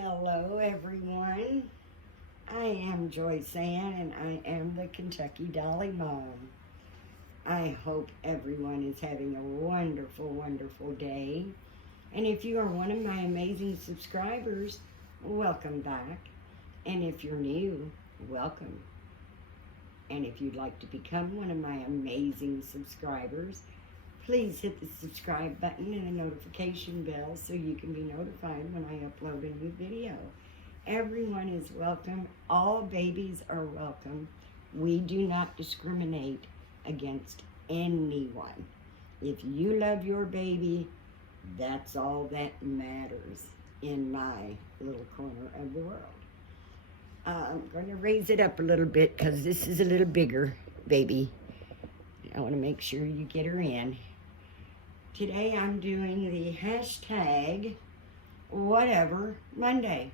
Hello, everyone. I am Joyce Ann, and I am the Kentucky Dolly Mom. I hope everyone is having a wonderful, wonderful day. And if you are one of my amazing subscribers, welcome back. And if you're new, welcome. And if you'd like to become one of my amazing subscribers, please hit the subscribe button and the notification bell so you can be notified when I upload a new video. Everyone is welcome. All babies are welcome. We do not discriminate against anyone. If you love your baby, that's all that matters in my little corner of the world. I'm going to raise it up a little bit because this is a little bigger baby. I want to make sure you get her in. Today I'm doing the hashtag whatever Monday.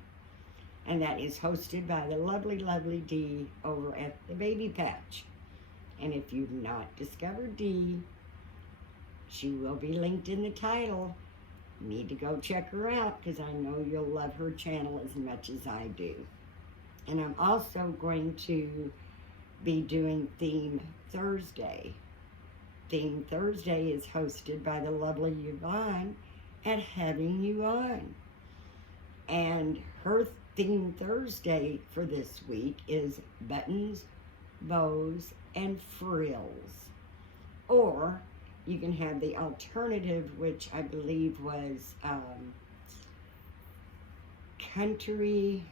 And that is hosted by the lovely, lovely Dee over at the Baby Patch. And if you've not discovered Dee, she will be linked in the title. You need to go check her out because I know you'll love her channel as much as I do. And I'm also going to be doing Theme Thursday. Theme Thursday is hosted by the lovely Yvonne at Having You On. And her Theme Thursday for this week is buttons, bows, and frills. Or you can have the alternative, which I believe was country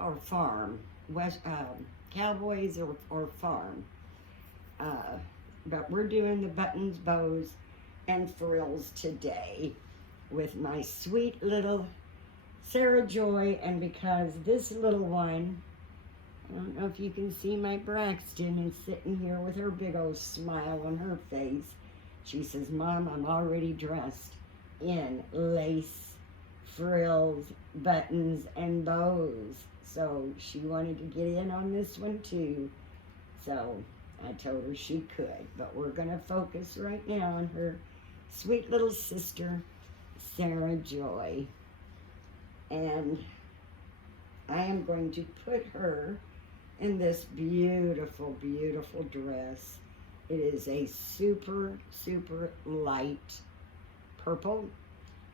or farm, cowboys or farm. But we're doing the buttons, bows, and frills today with my sweet little Sarah Joy. And because this little one, I don't know if you can see my Braxton is sitting here with her big old smile on her face. She says, Mom, I'm already dressed in lace, frills, buttons, and bows. So she wanted to get in on this one too. So I told her she could, but we're going to focus right now on her sweet little sister, Sarah Joy. And I am going to put her in this beautiful, beautiful dress. It is a super, super light purple.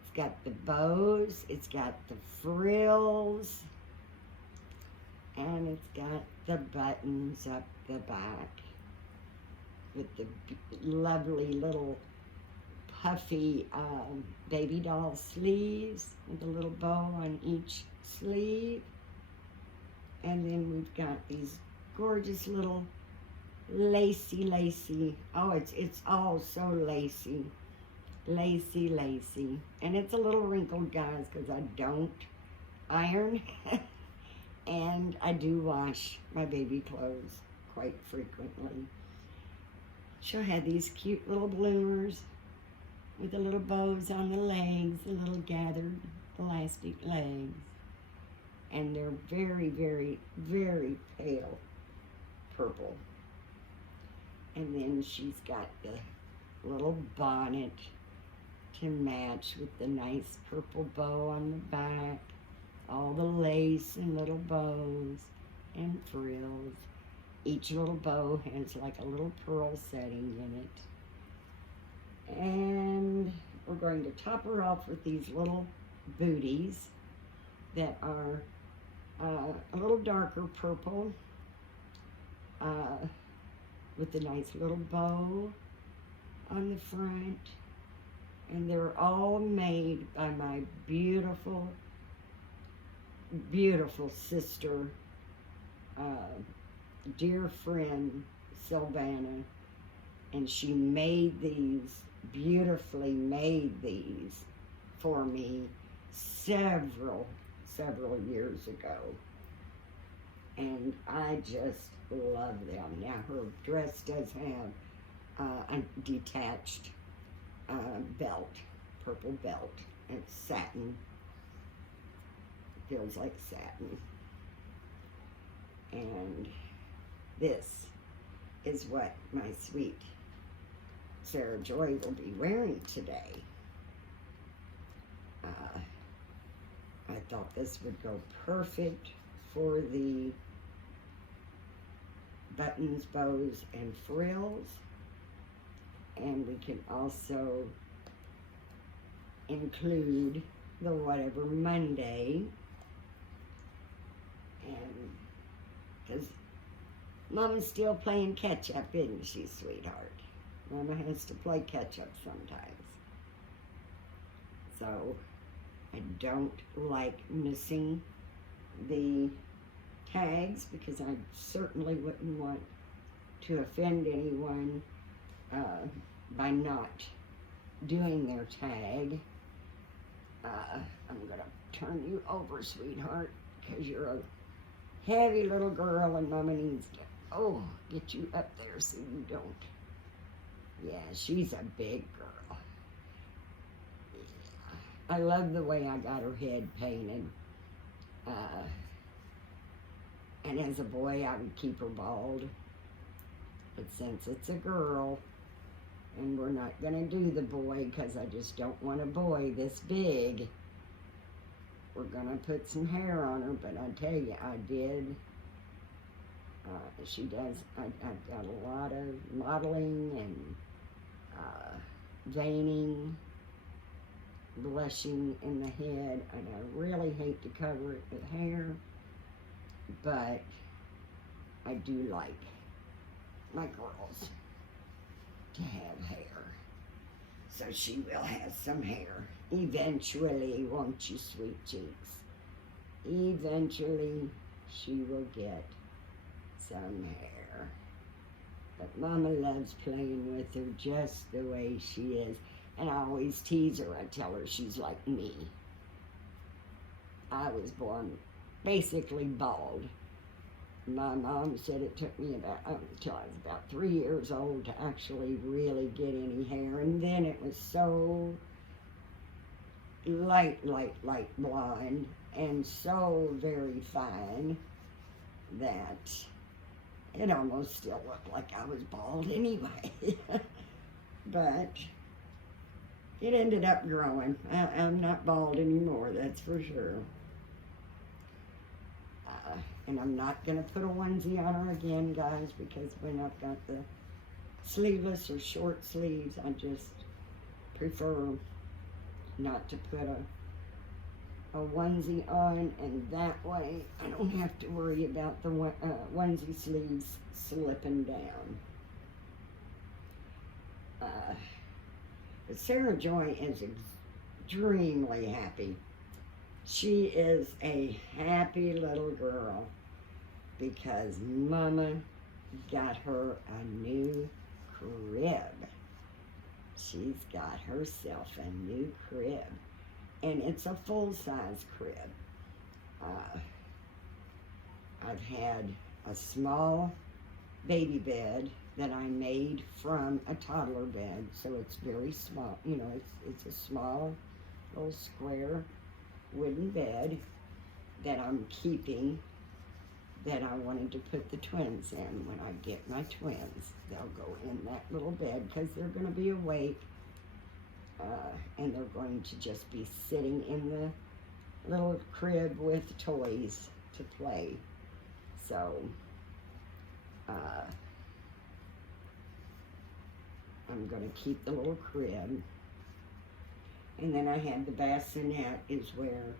It's got the bows, it's got the frills, and it's got the buttons up the back with the lovely little puffy baby doll sleeves with a little bow on each sleeve. And then we've got these gorgeous little lacy, oh, it's all so lacy. And it's a little wrinkled, guys, because I don't iron. And I do wash my baby clothes quite frequently. She'll have these cute little bloomers with the little bows on the legs, the little gathered elastic legs. And they're very, very, very pale purple. And then she's got the little bonnet to match with the nice purple bow on the back, all the lace and little bows and frills. Each little bow has like a little pearl setting in it. And we're going to top her off with these little booties that are a little darker purple with a nice little bow on the front. And they're all made by my beautiful, beautiful sister, dear friend, Sylvana. And she made these, beautifully made these for me several years ago. And I just love them. Now her dress does have a detached belt, purple belt. It's satin. Feels like satin. And this is what my sweet Sarah Joy will be wearing today. I thought this would go perfect for the buttons, bows, and frills. And we can also include the Whatever Monday. And because Mama's still playing catch up, isn't she, sweetheart? Mama has to play catch up sometimes. So I don't like missing the tags because I certainly wouldn't want to offend anyone by not doing their tag. I'm going to turn you over, sweetheart, because you're a heavy little girl and Mama needs to, get you up there so you don't. Yeah, she's a big girl. Yeah. I love the way I got her head painted. And as a boy, I would keep her bald. But since it's a girl, and we're not going to do the boy because I just don't want a boy this big, we're going to put some hair on her. But I tell you, I did. She does. I've got a lot of modeling and veining, blushing in the head, and I really hate to cover it with hair, but I do like my girls to have hair. So she will have some hair eventually, won't you, sweet cheeks? Eventually she will get some hair. But Mama loves playing with her just the way she is. And I always tease her. I tell her she's like me. I was born basically bald. My mom said it took me about until I was about 3 years old to actually really get any hair. And then it was so light blonde and so very fine that it almost still looked like I was bald anyway. But it ended up growing. I'm not bald anymore, that's for sure. And I'm not going to put a onesie on her again, guys, because when I've got the sleeveless or short sleeves, I just prefer not to put a onesie on, and that way I don't have to worry about the onesie sleeves slipping down. But Sarah Joy is extremely happy. She is a happy little girl because Mama got her a new crib. She's got herself a new crib. And it's a full-size crib. I've had a small baby bed that I made from a toddler bed, so it's very small. You know, it's a small little square wooden bed that I'm keeping, that I wanted to put the twins in. When I get my twins, they'll go in that little bed because they're going to be awake, and they're going to just be sitting in the little crib with toys to play. So I'm going to keep the little crib. And then I had the bassinet, is where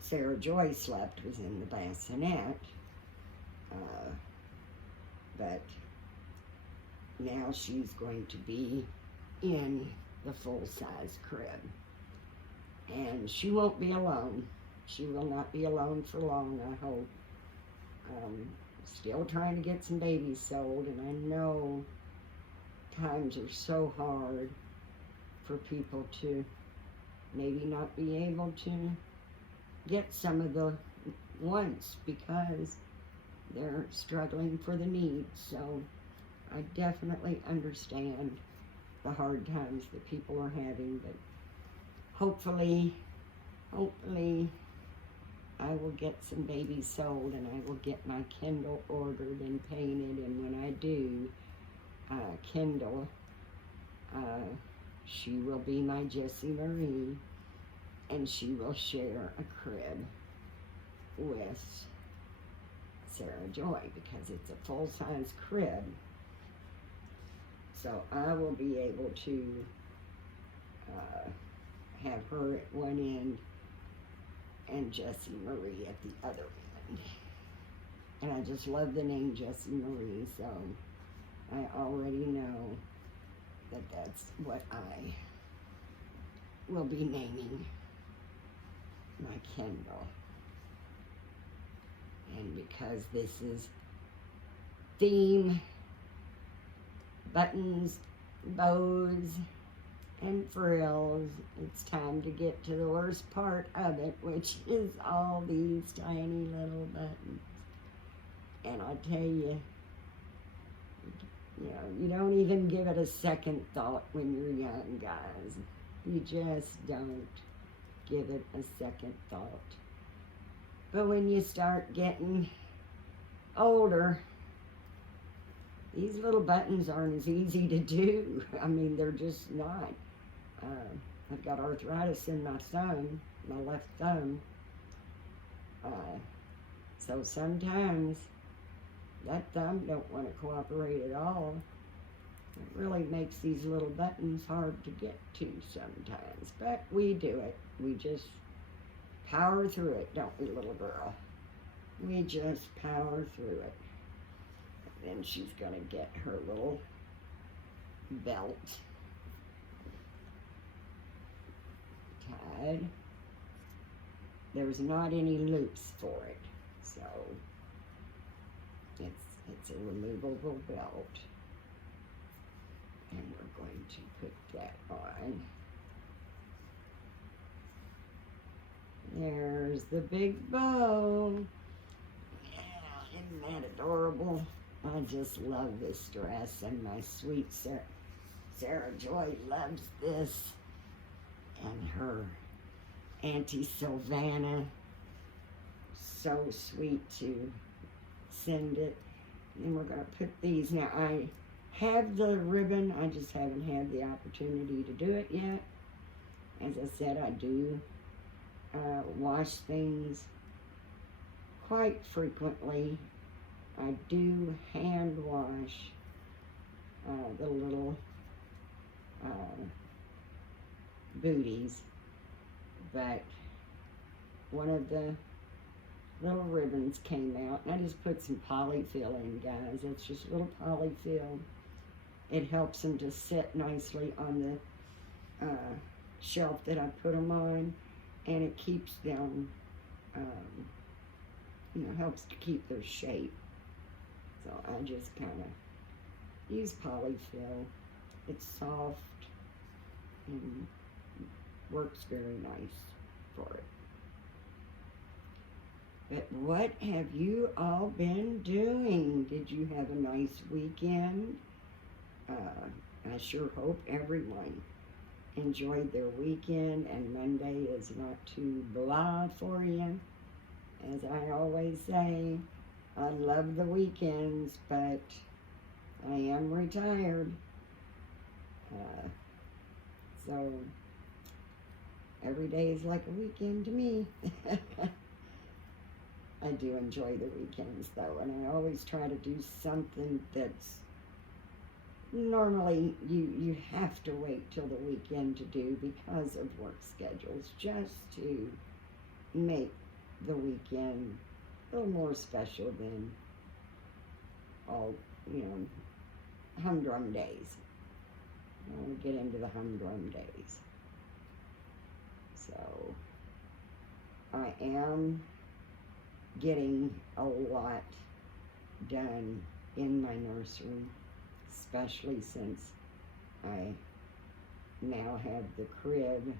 Sarah Joy slept, was in the bassinet. But now she's going to be in the full-size crib. And she won't be alone. She will not be alone for long, I hope. Still trying to get some babies sold, and I know times are so hard for people to maybe not be able to get some of the ones because they're struggling for the needs. So I definitely understand the hard times that people are having, but hopefully I will get some babies sold, and I will get my Kindle ordered and painted, and when I do, Kindle, she will be my Jessie Marie, and she will share a crib with Sarah Joy because it's a full-size crib. So I will be able to have her at one end and Jessie Marie at the other end. And I just love the name Jessie Marie, so I already know that that's what I will be naming my Kindle. And because this is theme, buttons, bows, and frills, it's time to get to the worst part of it, which is all these tiny little buttons. And I'll tell you, you don't even give it a second thought when you're young, guys. You just don't give it a second thought. But when you start getting older, these little buttons aren't as easy to do. I mean, they're just not. I've got arthritis in my thumb, my left thumb. So sometimes that thumb don't want to cooperate at all. It really makes these little buttons hard to get to sometimes. But we do it. We just power through it, don't we, little girl? We just power through it. Then she's going to get her little belt tied. There's not any loops for it, so it's a removable belt. And we're going to put that on. There's the big bow. Yeah, isn't that adorable? I just love this dress, and my sweet Sarah Joy loves this, and her Auntie Sylvana, so sweet to send it. And we're going to put these, now I have the ribbon, I just haven't had the opportunity to do it yet. As I said, I do wash things quite frequently. I do hand wash the little booties, but one of the little ribbons came out, and I just put some polyfill in, guys. It's just little polyfill. It helps them to sit nicely on the shelf that I put them on, and it keeps them, helps to keep their shape. So I just kind of use polyfill. It's soft and works very nice for it. But what have you all been doing? Did you have a nice weekend? I sure hope everyone enjoyed their weekend and Monday is not too blah for you. As I always say, I love the weekends, but I am retired. So every day is like a weekend to me. I do enjoy the weekends though, and I always try to do something that's normally you have to wait till the weekend to do because of work schedules, just to make the weekend a little more special than all, humdrum days. I want to get into the humdrum days. So I am getting a lot done in my nursery, especially since I now have the crib.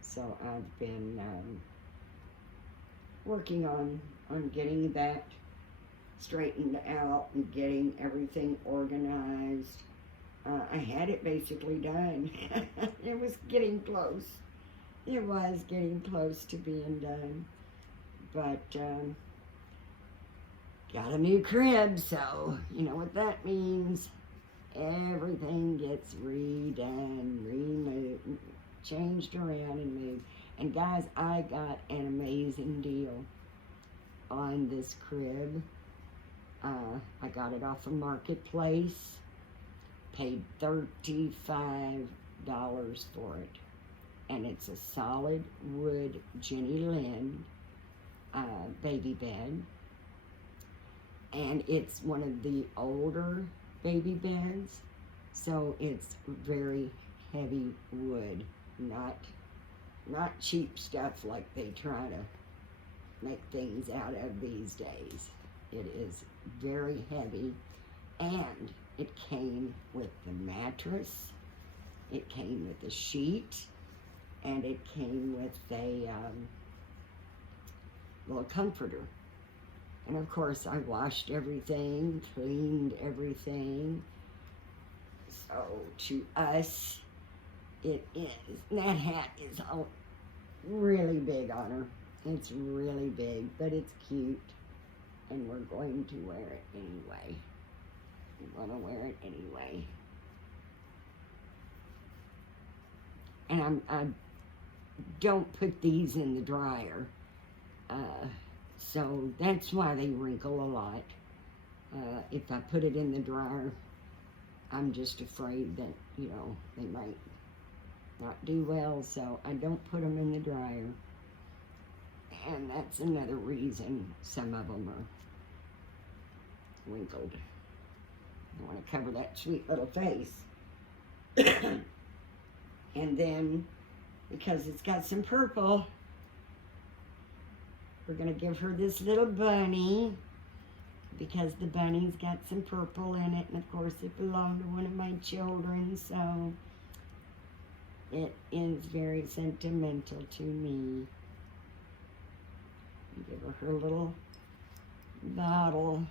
So I've been working on getting that straightened out and getting everything organized. I had it basically done. It was getting close. It was getting close to being done. But got a new crib, so you know what that means. Everything gets redone, removed, changed around and moved. And guys, I got an amazing deal on this crib. I got it off a Marketplace, paid $35 for it. And it's a solid wood Jenny Lind baby bed. And it's one of the older baby beds, so it's very heavy wood, not cheap stuff like they try to make things out of these days. It is very heavy, and it came with the mattress, it came with a sheet, and it came with a little comforter. And of course, I washed everything, cleaned everything. So to us, it is. That hat is really big on her. It's really big, but it's cute. And we're going to wear it anyway. We're going to wear it anyway. And I don't put these in the dryer. So that's why they wrinkle a lot. If I put it in the dryer, I'm just afraid that, you know, they might not do well, so I don't put them in the dryer. And that's another reason some of them are wrinkled. I want to cover that sweet little face. And then, because it's got some purple, we're going to give her this little bunny, because the bunny's got some purple in it, and of course it belonged to one of my children, so it is very sentimental to me. Give her her little bottle.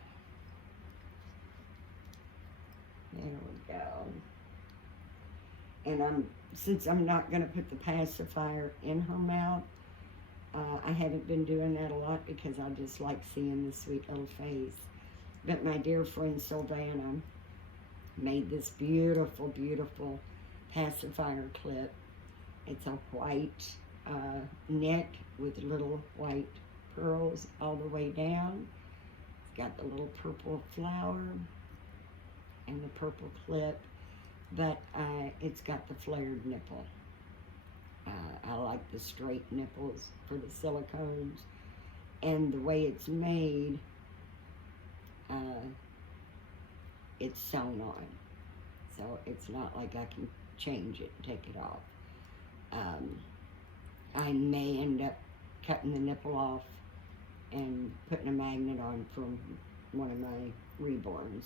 There we go. And since I'm not going to put the pacifier in her mouth, I haven't been doing that a lot because I just like seeing the sweet little face. But my dear friend Sylvana made this beautiful, beautiful pacifier clip. It's a white knit with little white pearls all the way down. It's got the little purple flower and the purple clip, but it's got the flared nipple. I like the straight nipples for the silicones, and the way it's made, it's sewn on, so it's not like I can change it and take it off. I may end up cutting the nipple off and putting a magnet on from one of my reborns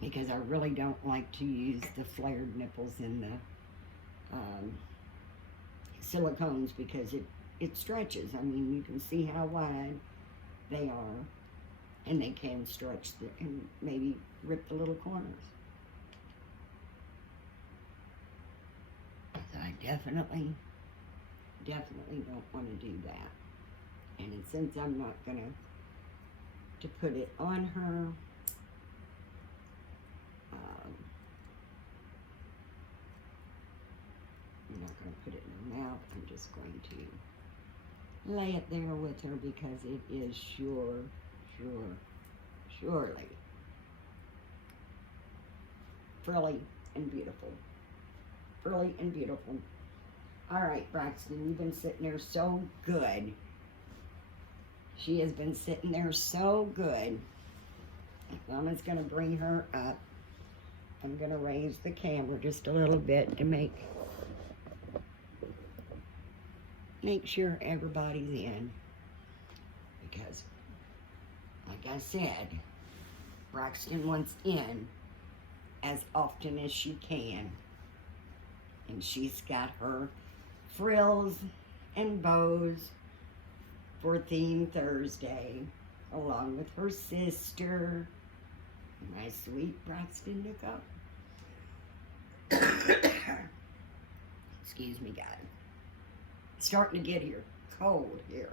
because I really don't like to use the flared nipples in the silicones because it stretches. I mean, you can see how wide they are, and they can stretch and maybe rip the little corners. So I definitely don't want to do that. And since I'm not gonna put it on her, I'm not going to put it in her mouth. I'm just going to lay it there with her because it is surely frilly and beautiful. Frilly and beautiful. All right, Braxton, you've been sitting there so good. She has been sitting there so good. Mama's going to bring her up. I'm going to raise the camera just a little bit to make sure everybody's in, because like I said, Braxton wants in as often as she can, and she's got her frills and bows for Theme Thursday, along with her sister, my sweet Braxton Nicole. Excuse me, guys. Starting to get here, cold here.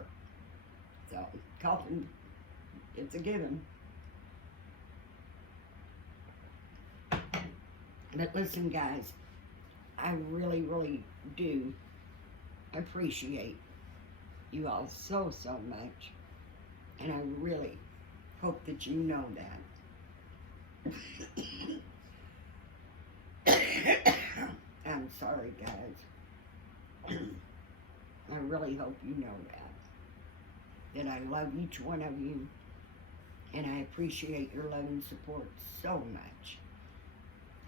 So, coughing, it's a given. But listen, guys, I really do appreciate you all so, so much. And I really hope that you know that. I'm sorry, guys. I really hope you know that. That I love each one of you. And I appreciate your love and support so much.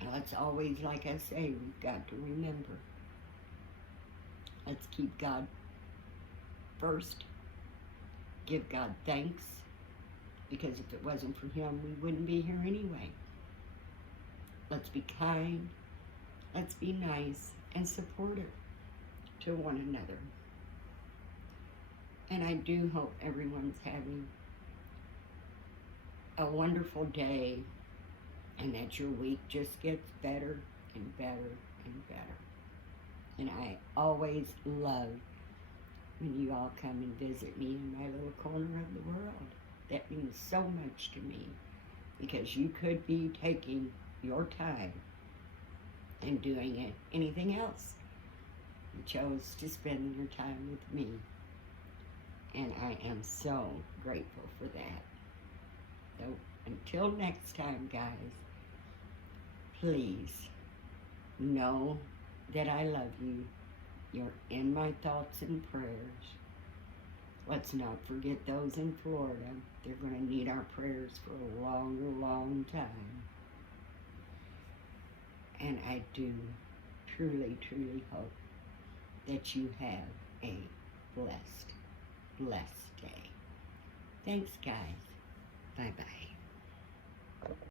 And let's always, like I say, we've got to remember. Let's keep God first. Give God thanks. Because if it wasn't for Him, we wouldn't be here anyway. Let's be kind. Let's be nice and supportive to one another. And I do hope everyone's having a wonderful day and that your week just gets better and better and better. And I always love when you all come and visit me in my little corner of the world. That means so much to me because you could be taking your time and doing it anything else. You chose to spend your time with me. And I am so grateful for that. So until next time, guys, please know that I love you. You're in my thoughts and prayers. Let's not forget those in Florida. They're going to need our prayers for a long, long time. And I do truly, truly hope that you have a blessed, blessed day. Thanks, guys. Bye-bye.